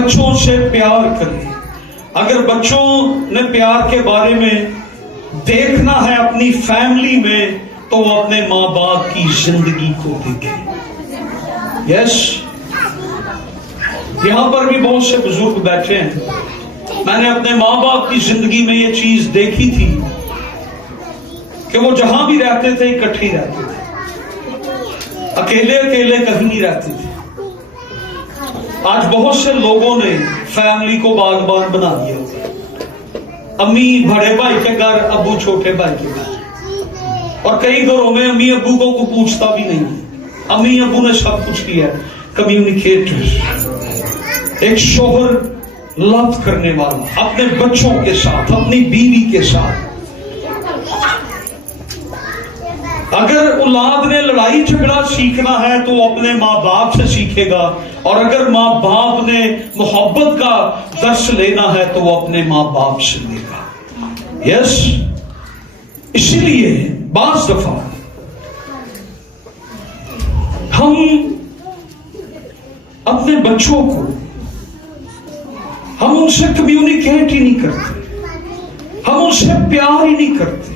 بچوں سے پیار کرے. اگر بچوں نے پیار کے بارے میں دیکھنا ہے اپنی فیملی میں تو وہ اپنے ماں باپ کی زندگی کو دیکھے. یس یہاں پر بھی بہت سے بزرگ بیٹھے ہیں. میں نے اپنے ماں باپ کی زندگی میں یہ چیز دیکھی تھی کہ وہ جہاں بھی رہتے تھے اکٹھے ہی رہتے تھے, اکیلے اکیلے کہیں نہیں رہتے تھے. آج بہت سے لوگوں نے فیملی کو باغبان بنا دیا. امی بڑے بھائی کے گھر, ابو چھوٹے بھائی کے گھر, اور کئی گھروں میں امی ابو کو کوئی پوچھتا بھی نہیں. امی ابو نے سب کچھ کیا. کمیونیکیٹر, ایک شوہر لو کرنے والا اپنے بچوں کے ساتھ, اپنی بیوی کے ساتھ. اگر اولاد نے لڑائی جھگڑا سیکھنا ہے تو وہ اپنے ماں باپ سے سیکھے گا, اور اگر ماں باپ نے محبت کا درس لینا ہے تو وہ اپنے ماں باپ سے لے گا. یس اسی لیے بعض دفعہ ہم اپنے بچوں کو ہم ان سے کمیونیکیٹ ہی نہیں کرتے, ہم ان سے پیار ہی نہیں کرتے,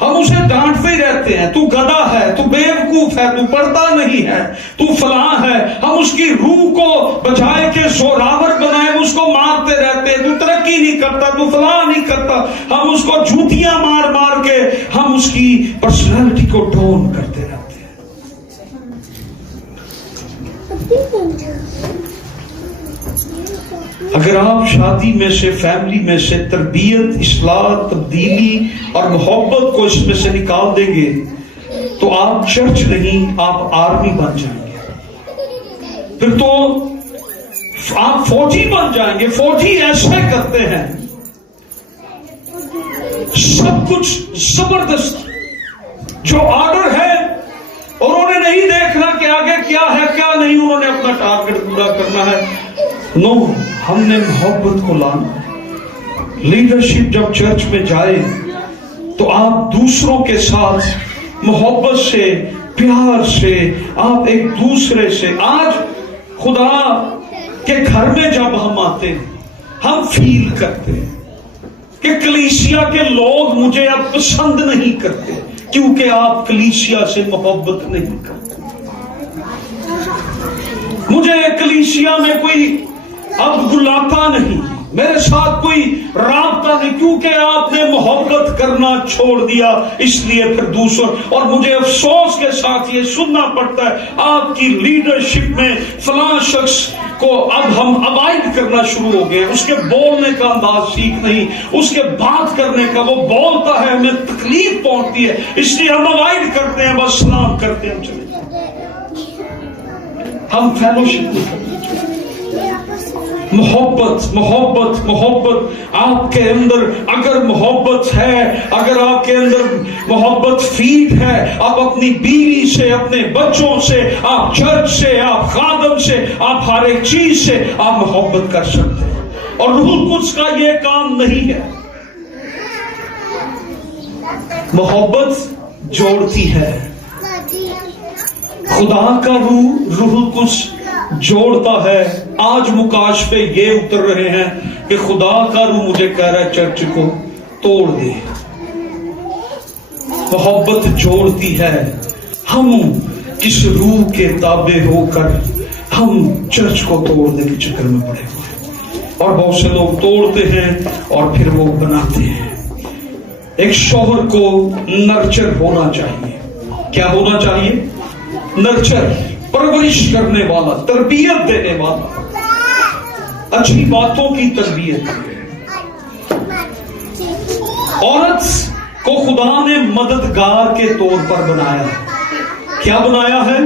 ہم اسے ڈانٹتے ہی رہتے ہیں. تو گدھا ہے, تو بیوقوف ہے, تو پڑھتا نہیں ہے, تو فلاں ہے. ہم اس کی روح کو بجائے کہ زوراور بنائے اس کو مارتے رہتے ہیں. تو ترقی نہیں کرتا, تو فلاں نہیں کرتا. ہم اس کو جوتیاں مار مار کے ہم اس کی پرسنالٹی کو ڈاؤن کرتے رہتے ہیں. اگر آپ شادی میں سے, فیملی میں سے تربیت, اصلاح, تبدیلی اور محبت کو اس میں سے نکال دیں گے تو آپ چرچ نہیں, آپ آرمی بن جائیں گے. پھر تو آپ فوجی بن جائیں گے. فوجی ایسے کرتے ہیں سب کچھ زبردست, جو آرڈر ہے اور انہیں نہیں دیکھنا کہ آگے کیا ہے کیا نہیں, انہوں نے اپنا ٹارگٹ پورا کرنا ہے. نو, ہم نے محبت کو لانا. لیڈرشپ جب چرچ میں جائے تو آپ دوسروں کے ساتھ محبت سے, پیار سے, آپ ایک دوسرے سے. آج خدا کے گھر میں جب ہم آتے ہیں ہم فیل کرتے ہیں کہ کلیسیا کے لوگ مجھے اب پسند نہیں کرتے کیونکہ آپ کلیسیا سے محبت نہیں کرتے. مجھے کلیسیا میں کوئی اب بلاتا نہیں, میرے ساتھ کوئی رابطہ نہیں کیونکہ آپ نے محبت کرنا چھوڑ دیا. اس لیے پھر دوسروں, اور مجھے افسوس کے ساتھ یہ سننا پڑتا ہے آپ کی لیڈرشپ میں فلاں شخص کو اب ہم اوائڈ کرنا شروع ہو گئے. اس کے بولنے کا انداز ٹھیک نہیں, اس کے بات کرنے کا, وہ بولتا ہے ہمیں تکلیف پہنچتی ہے اس لیے ہم اوائڈ کرتے ہیں, بس سلام کرتے ہیں, چلے ہم فیلوشپ نہیں کرتے. محبت محبت محبت آپ کے اندر اگر محبت ہے, اگر آپ کے اندر محبت فیڈ ہے, آپ اپنی بیوی سے, اپنے بچوں سے, آپ چرچ سے, آپ خادم سے, آپ ہر ایک چیز سے آپ محبت کر سکتے ہیں. اور روح القدس کا یہ کام نہیں ہے. محبت جوڑتی ہے. خدا کا روح القدس جوڑتا ہے. آج مکاش پہ یہ اتر رہے ہیں کہ خدا کا روح مجھے کہہ رہا ہے چرچ کو توڑ دے. محبت جوڑتی ہے. ہم کس روح کے تابع ہو کر ہم چرچ کو توڑنے کے چکر میں پڑے ہوئے, اور بہت سے لوگ توڑتے ہیں اور پھر وہ بناتے ہیں. ایک شوہر کو نرچر ہونا چاہیے. کیا ہونا چاہیے؟ نرچر, پرورش کرنے والا, تربیت دینے والا, اچھی باتوں کی تربیت. عورت کو خدا نے مددگار کے طور پر بنایا ہے. کیا بنایا ہے؟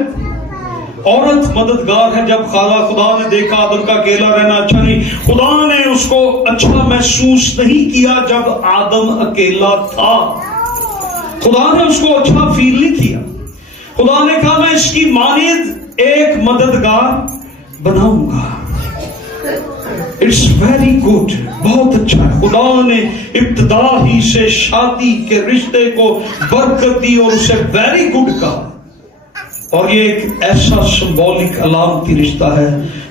عورت مددگار ہے. جب خدا نے دیکھا آدم کا اکیلا رہنا اچھا نہیں, خدا نے اس کو اچھا محسوس نہیں کیا جب آدم اکیلا تھا. خدا نے اس کو اچھا فیل نہیں کیا. خدا نے کہا میں اس کی مانند ایک مددگار بناؤں گا. اٹس ویری گڈ, بہت اچھا ہے. خدا نے ابتدا ہی سے شادی کے رشتے کو برکت دی اور اسے ویری گڈ کہا. اور یہ ایک ایسا سمبولک علامتی رشتہ ہے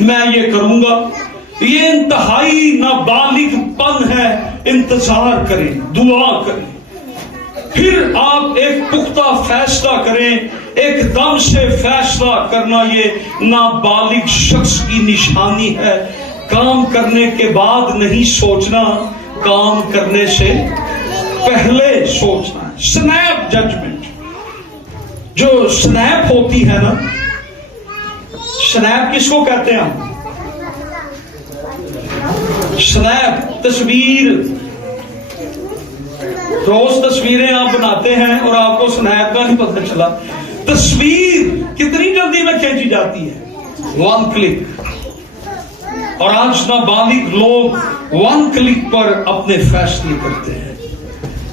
میں یہ کروں گا. یہ انتہائی نابالغ پن ہے. انتظار کریں, دعا کریں, پھر آپ ایک پختہ فیصلہ کریں. ایک دم سے فیصلہ کرنا یہ نابالغ شخص کی نشانی ہے. کام کرنے کے بعد نہیں سوچنا, کام کرنے سے پہلے سوچنا ہے. سنیپ ججمنٹ, جو سنیپ ہوتی ہے نا, سنیپ کس کو کہتے ہیں ہم؟ سنیپ تصویر. روز تصویریں آپ بناتے ہیں اور آپ کو سنیپ کا نہیں پتہ چلا. تصویر کتنی جلدی میں کھینچی جاتی ہے, 1 کلک. اور آج نابالغ لوگ 1 کلک پر اپنے فیصلے کرتے ہیں.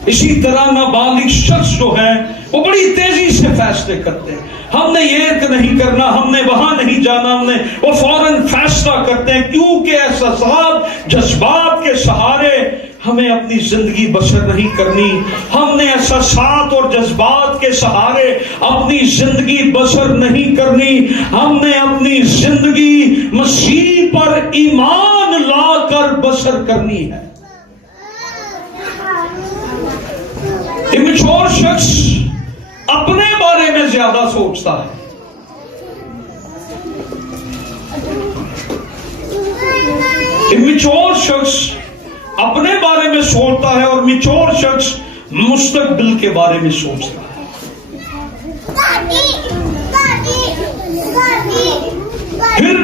اسی طرح نابالغ شخص جو ہے وہ بڑی تیزی سے فیصلے کرتے ہیں. ہم نے یہ نہیں کرنا, ہم نے وہاں نہیں جانا, ہم نے وہ فوراً فیصلہ کرتے ہیں, کیونکہ احساسات جذبات کے سہارے ہمیں اپنی زندگی بسر نہیں کرنی. ہم نے احساسات اور جذبات کے سہارے اپنی زندگی بسر نہیں کرنی. ہم نے اپنی زندگی مسیح پر ایمان لا کر بسر کرنی ہے. امیچور شخص اپنے بارے میں زیادہ سوچتا ہے. امیچور شخص اپنے بارے میں سوچتا ہے اور میچور شخص مستقبل کے بارے میں سوچتا ہے. پھر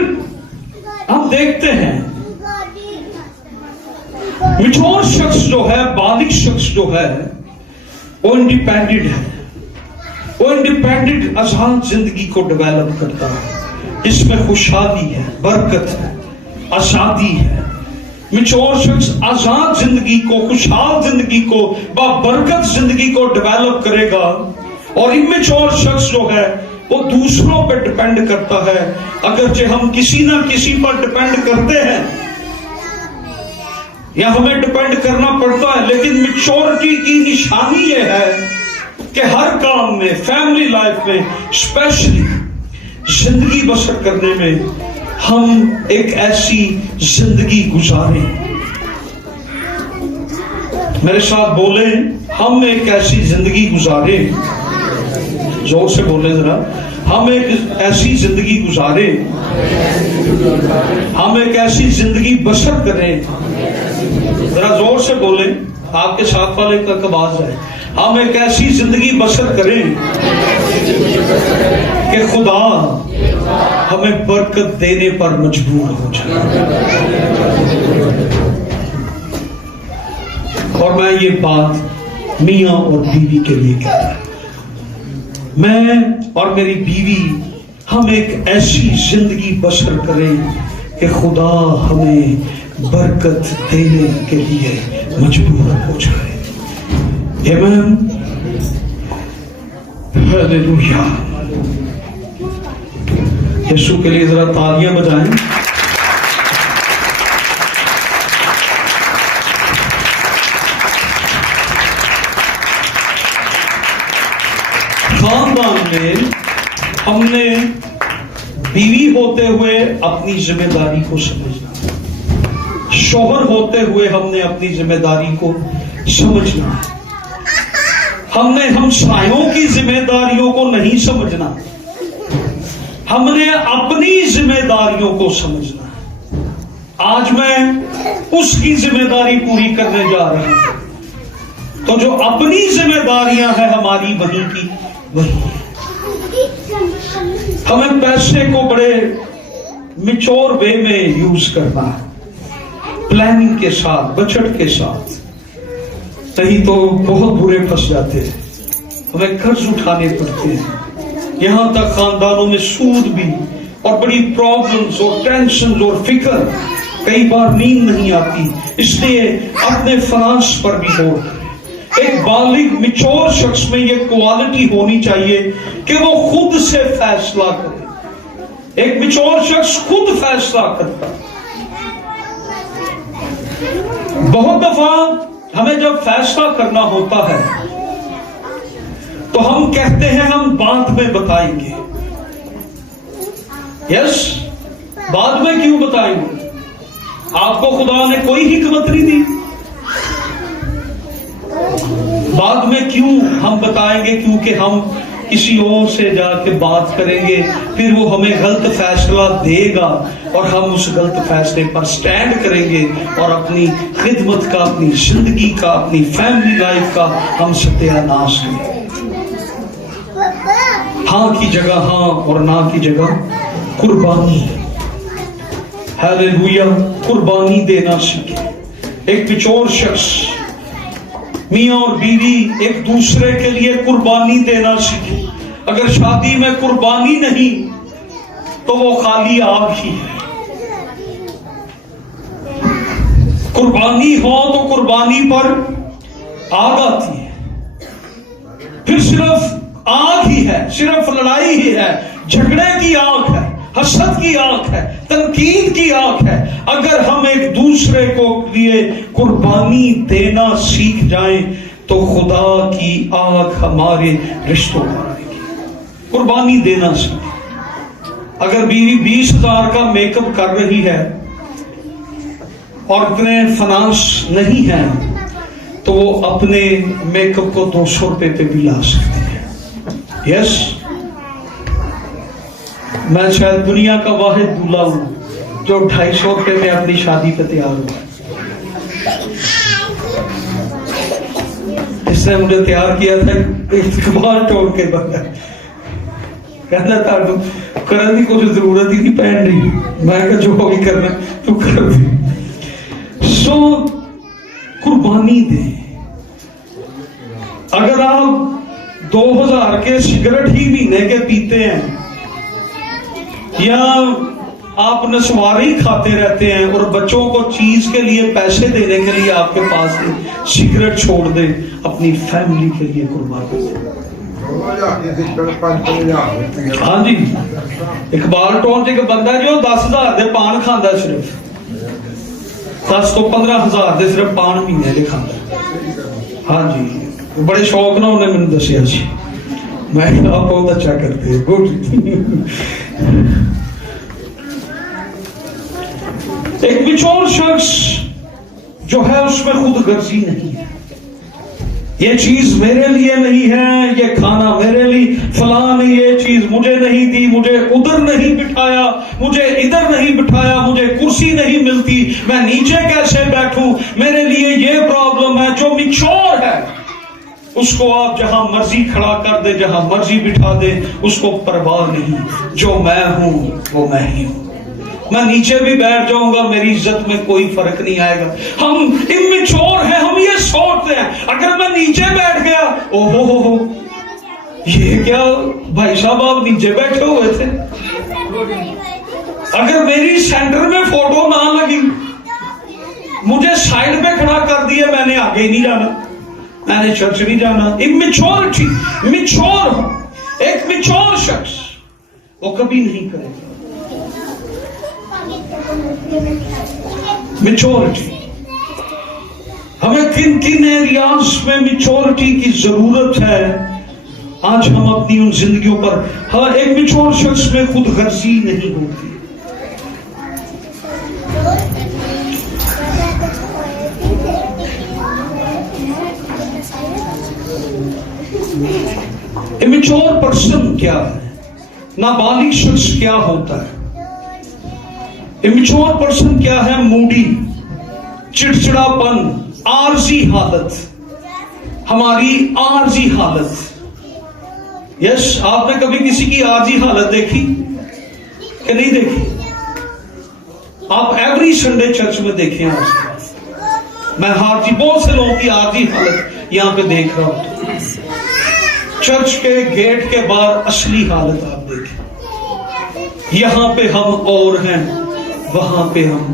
ہم دیکھتے ہیں میچور شخص جو ہے, بالغ شخص جو ہے, وہ انڈیپینڈنٹ ہے. وہ انڈیپینڈنٹ آزاد زندگی کو ڈیولپ کرتا ہے. اس میں خوشحالی ہے, برکت ہے, آزادی ہے. میچور شخص آزاد زندگی کو, خوشحال زندگی کو, بابرکت زندگی کو ڈیولپ کرے گا. اور امیچور شخص جو ہے وہ دوسروں پہ ڈیپینڈ کرتا ہے. اگرچہ ہم کسی نہ کسی پر ڈیپینڈ کرتے ہیں یا ہمیں ڈیپینڈ کرنا پڑتا ہے, لیکن میچورٹی کی نشانی یہ ہے کہ ہر کام میں, فیملی لائف میں, اسپیشلی زندگی بسر کرنے میں ہم ایک ایسی زندگی گزاریں. میرے ساتھ بولیں, ہم ایک ایسی زندگی گزاریں. زور سے بولیں ذرا, ہم ایک ایسی زندگی گزاریں, ہم ایک ایسی زندگی بسر کریں. ذرا زور سے بولیں, آپ کے ساتھ والے تک آواز آئے. ہم ایک ایسی زندگی بسر کریں کہ خدا ہمیں برکت دینے پر مجبور ہو جائے. اور میں یہ بات میاں اور بیوی کے لیے کہتا ہوں. میں اور میری بیوی ہم ایک ایسی زندگی بسر کریں کہ خدا ہمیں برکت دینے کے لیے مجبور ہو جائے. آمین, ہیلیلویا. یسوع کے لیے ذرا تالیاں بجائیں. خاندان میں ہم نے بیوی ہوتے ہوئے اپنی ذمہ داری کو سمجھنا, شوہر ہوتے ہوئے ہم نے اپنی ذمہ داری کو سمجھنا. ہم نے ہمسایوں کی ذمہ داریوں کو نہیں سمجھنا, ہم نے اپنی ذمہ داریوں کو سمجھنا. آج میں اس کی ذمہ داری پوری کرنے جا رہا ہوں, تو جو اپنی ذمہ داریاں ہیں ہماری وہیں کی وہی. ہمیں پیسے کو بڑے میچور وے میں یوز کرنا ہے, پلاننگ کے ساتھ, بجٹ کے ساتھ. نہیں تو بہت برے پھنس جاتے ہیں, ہمیں قرض اٹھانے پڑتے ہیں. یہاں تک خاندانوں میں سود بھی, اور بڑی پرابلمز اور ٹینشنز اور فکر, کئی بار نیند نہیں آتی, اس لیے اپنے فنانس پر بھی ہو. ایک بالغ میچور شخص میں یہ کوالٹی ہونی چاہیے کہ وہ خود سے فیصلہ کرے. ایک میچور شخص خود فیصلہ کرتا. بہت دفعہ ہمیں جب فیصلہ کرنا ہوتا ہے تو ہم کہتے ہیں ہم بعد میں بتائیں گے. یس, بعد میں کیوں بتائیں گے؟ آپ کو خدا نے کوئی حکمت نہیں دی، بعد میں کیوں ہم بتائیں گے؟ کیونکہ ہم کسی اور سے جا کے بات کریں گے، پھر وہ ہمیں غلط فیصلہ دے گا اور ہم اس غلط فیصلے پر سٹینڈ کریں گے اور اپنی خدمت کا، اپنی زندگی کا، اپنی فیملی لائف کا ہم ستیہ ناش کریں گے۔ ہاں کی جگہ ہاں اور نہ کی جگہ قربانی۔ ہیلیلویا، قربانی دینا سیکھیں۔ ایک بچور شخص، میاں اور بیوی ایک دوسرے کے لیے قربانی دینا سیکھیں۔ اگر شادی میں قربانی نہیں تو وہ خالی آگ ہی ہے۔ قربانی ہو تو قربانی پر آگ آتی ہے، پھر صرف آگ ہی ہے، صرف لڑائی ہی ہے، جھگڑے کی آگ ہے، حسد کی آگ ہے، تنقید کی آگ ہے۔ اگر ہم ایک دوسرے کو لیے قربانی دینا سیکھ جائیں تو خدا کی آگ ہمارے رشتوں پر آئے گی۔ قربانی دینا سیکھیں۔ اگر بیوی 20,000 کا میک اپ کر رہی ہے اور اتنے فنانس نہیں ہے تو وہ اپنے میک اپ کو 200 روپے پہ بھی لا سکتی ہے۔ یس، میں شاید دنیا کا واحد دولہا ہوں جو 250 روپے میں اپنی شادی پہ تیار ہوا۔ اس نے مجھے تیار کیا تھا اقبال ٹور کے بغیر، کہتا تھا کرنے کی کوئی ضرورت ہی نہیں، پہن رہی۔ میں کہا جو بھی کرنا تو کر دی۔ سو قربانی دیں۔ اگر آپ 2000 کے سگریٹ ہی مہینے کے پیتے ہیں یا آپ نسواری کھاتے رہتے ہیں اور بچوں کو چیز کے لیے پیسے دینے کے لیے آپ کے پاس نہیں، سگریٹ چھوڑ دیں، اپنی فیملی کے لیے قربان دیں۔ ہاں جی، اقبال ٹون ایک بندہ جو 10,000 دے پان کھاندہ ہے، صرف 10 تو 15,000 دے صرف پان مہینے دے کھاندہ ہے۔ ہاں جی، بڑے شوق نہ انہیں میں نے دسیا جی، میں آپ بہت اچھا کرتے ہیں، گڈ۔ ایک بچور شخص جو ہے اس میں خود غرضی نہیں ہے، یہ چیز میرے لیے نہیں ہے، یہ کھانا میرے لیے، فلاں نے یہ چیز مجھے نہیں دی، مجھے ادھر نہیں بٹھایا، مجھے ادھر نہیں بٹھایا، مجھے کرسی نہیں ملتی، میں نیچے کیسے بیٹھوں، میرے لیے یہ پرابلم ہے۔ جو میچور ہے اس کو آپ جہاں مرضی کھڑا کر دے، جہاں مرضی بٹھا دے، اس کو پرواہ نہیں۔ جو میں ہوں وہ میں ہی ہوں، میں نیچے بھی بیٹھ جاؤں گا، میری عزت میں کوئی فرق نہیں آئے گا۔ ہم امیچور ہیں، ہم یہ سوچتے ہیں اگر میں نیچے بیٹھ گیا، او ہو یہ کیا بھائی صاحب آپ نیچے بیٹھے ہوئے تھے، اگر میری سینٹر میں فوٹو نہ لگی، مجھے سائڈ پہ کھڑا کر دیا، میں نے آگے نہیں جانا، میں نے چرچ نہیں جانا۔ امیچورٹی، میچور ہوں، ایک میچور شخص وہ کبھی نہیں کرے گا۔ میچورٹی، ہمیں کن کن ایریاز میں میچورٹی کی ضرورت ہے؟ آج ہم اپنی ان زندگیوں پر، ہاں ایک میچور شخص میں خود غرضی نہیں ہوتی۔ امیچور پرسن کیا ہے؟ نابالغ شخص کیا ہوتا ہے؟ امیچور پرسن کیا ہے؟ موڈی، چڑچڑا پن، عارضی حالت، ہماری عارضی حالت۔ یس، آپ نے کبھی کسی کی عارضی حالت دیکھی کہ نہیں دیکھی؟ آپ ایوری سنڈے چرچ میں دیکھیں آج، میں عارضی بہت سے لوگوں کی عارضی حالت یہاں پہ دیکھ رہا ہوں۔ چرچ کے گیٹ کے باہر اصلی حالت آپ دیکھیں، یہاں پہ ہم اور ہیں، وہاں پہ ہم۔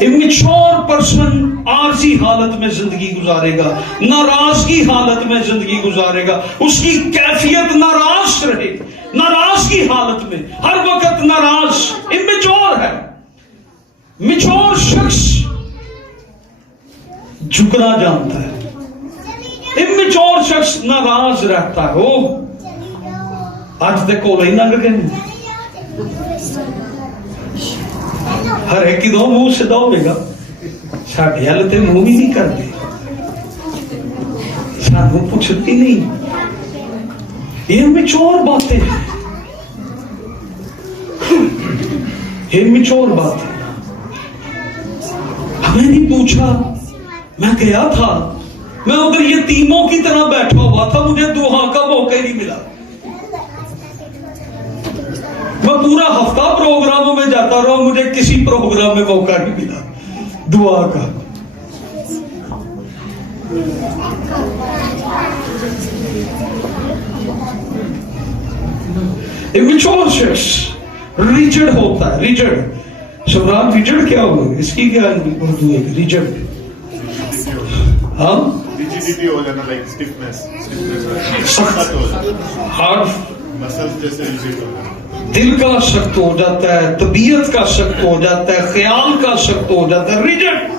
امیچور پرسن عارضی حالت میں زندگی گزارے گا، ناراضگی حالت میں زندگی گزارے گا، اس کی کیفیت ناراض رہے، ناراضگی حالت میں ہر وقت ناراض۔ امیچور ہے۔ میچور شخص جھکنا جانتا ہے، امیچور شخص ناراض رہتا ہے۔ وہ آج تک کو لئی نہ گئے، ہر ایک دو منہ سدا ہوگا ساڈے ہل تے منہ بھی نہیں کرتے سانو پوچھتی نہیں یہ میچور باتیں یہ میچور باتیں ہمیں نہیں پوچھا میں گیا تھا میں ادھر یتیموں کی طرح بیٹھا ہوا تھا مجھے دعا کا موقع ہی نہیں ملا میں پورا ہفتہ پروگراموں میں جاتا رہا مجھے کسی پروگرام میں موقع نہیں ملا دعا کا میچور شخص ریجڈ ہوتا ہے ریجڈ سمران ریجڈ کیا ہوا اس کی کیا اردو ہے ریجڈ ہاں ریجیڈیٹی ہو جانا لائک اسٹفنس سخت ہارڈ مسلز جیسے ریجیڈ ہو جانا دل کا سخت ہو جاتا ہے طبیعت کا سخت ہو جاتا ہے خیال کا سخت ہو جاتا ہے ریجڈ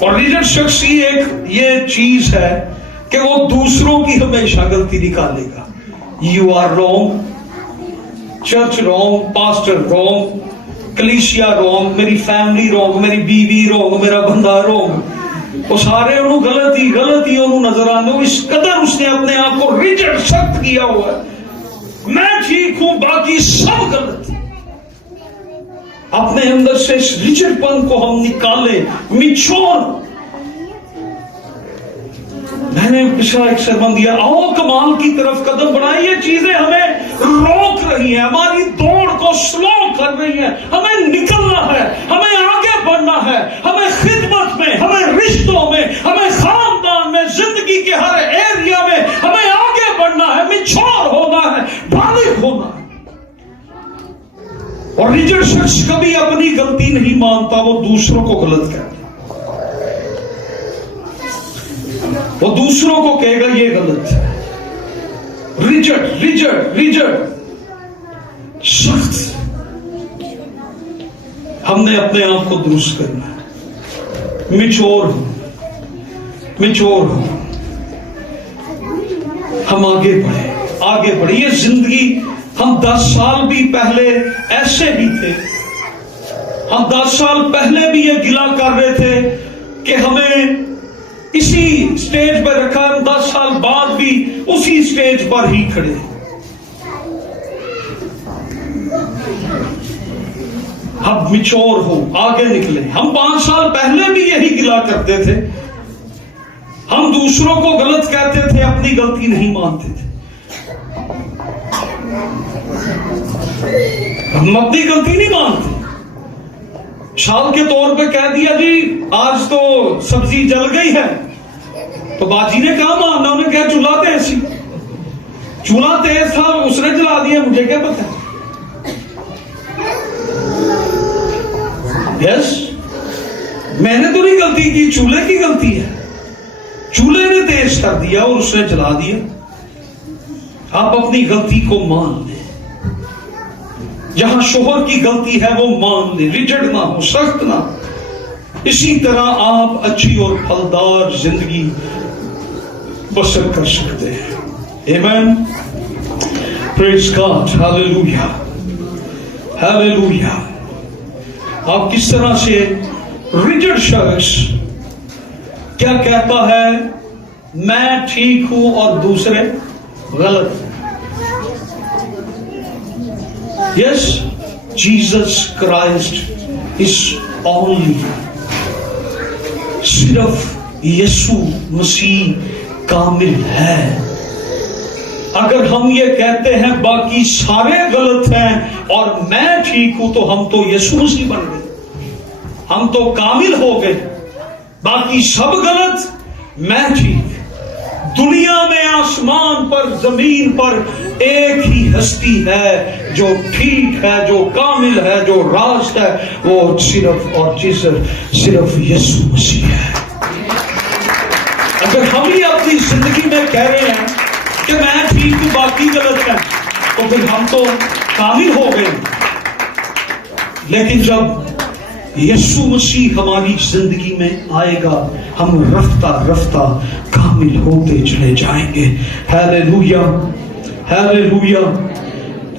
اور ریجڈ شخص ہی ایک یہ چیز ہے کہ وہ دوسروں کی ہمیشہ غلطی نکالے گا you are wrong church wrong pastor wrong کلیسیا رونگ میری فیملی رونگ میری بیوی رونگ میرا بندہ رونگ وہ سارے انہوں غلط ہی انہوں نظر آنے اس قدر اس نے اپنے آپ کو ریجڈ سخت کیا ہوا ہے میں ٹھیک ہوں باقی سب غلط اپنے اندر سے اس ریجڈ پن کو ہم نکالیں میچور میں نے پچھلا ایک سرمن دیا آؤ کمال کی طرف قدم بڑھائیں یہ چیزیں ہمیں روک رہی ہیں ہماری دوڑ کو سلو کر رہی ہیں ہمیں نکلنا ہے ہمیں آگے بڑھنا ہے ہمیں خدمت میں ہمیں رشتوں میں ہمیں خاندان میں زندگی کے ہر ایریا میں ہمیں آگے بڑھنا ہے میچور ہونا ہے بالغ ہونا ہے اور ریجڈ شخص کبھی اپنی غلطی نہیں مانتا وہ دوسروں کو غلط کہتا وہ دوسروں کو کہے گا یہ غلط ہے ریجڈ سخت ہم نے اپنے آپ کو درست کرنا ہے میچور ہو ہم آگے بڑھے یہ زندگی ہم 10 سال بھی پہلے ایسے ہی تھے ہم 10 سال پہلے بھی یہ گلا کر رہے تھے کہ ہمیں اسی سٹیج پر رکھا 10 سال بعد بھی اسی سٹیج پر ہی کھڑے اب میچور ہو آگے نکلے ہم 5 سال پہلے بھی یہی گلا کرتے تھے ہم دوسروں کو غلط کہتے تھے اپنی غلطی نہیں مانتے تھے ہم اپنی غلطی نہیں مانتے مثال کے طور پہ کہہ دیا جی آج تو سبزی جل گئی ہے تو باجی نے کہا ماننا انہوں نے کہا چولہا تیز تھا اس نے جلا دیا مجھے کیا پتا یس میں نے تو نہیں غلطی کی چولہے کی غلطی ہے چولہے نے تیز کر دیا اور اس نے جلا دیا آپ اپنی غلطی کو مان لیں جہاں شوہر کی غلطی ہے وہ مان لیں ریجڈ نہ ہو سخت نہ اسی طرح آپ اچھی اور پھلدار زندگی بسر کر سکتے ہیں آمین پریز گاڈ ہاللیلویا ہاللیلویا آپ کس طرح سے ریجڈ شخص کیا کہتا ہے میں ٹھیک ہوں اور دوسرے غلط یس جیسس کرائسٹ از اونلی صرف یسوع مسیح کامل ہے اگر ہم یہ کہتے ہیں باقی سارے غلط ہیں اور میں ٹھیک ہوں تو ہم تو یسوع مسیح بن گئے ہم تو کامل ہو گئے باقی سب غلط میں ٹھیک دنیا میں آسمان پر زمین پر ایک ہی ہستی ہے جو ٹھیک ہے جو کامل ہے جو راست ہے وہ صرف اور صرف یسوع مسیح ہے اگر ہم ہی اپنی زندگی میں کہہ رہے ہیں کہ میں ٹھیک ہوں باقی غلط ہے تو پھر ہم تو کامل ہو گئے لیکن جب یسوع مسیح ہماری زندگی میں آئے گا ہم رفتہ رفتہ کامل ہوتے چلے جائیں گے ہاللیلویا ہاللیلویا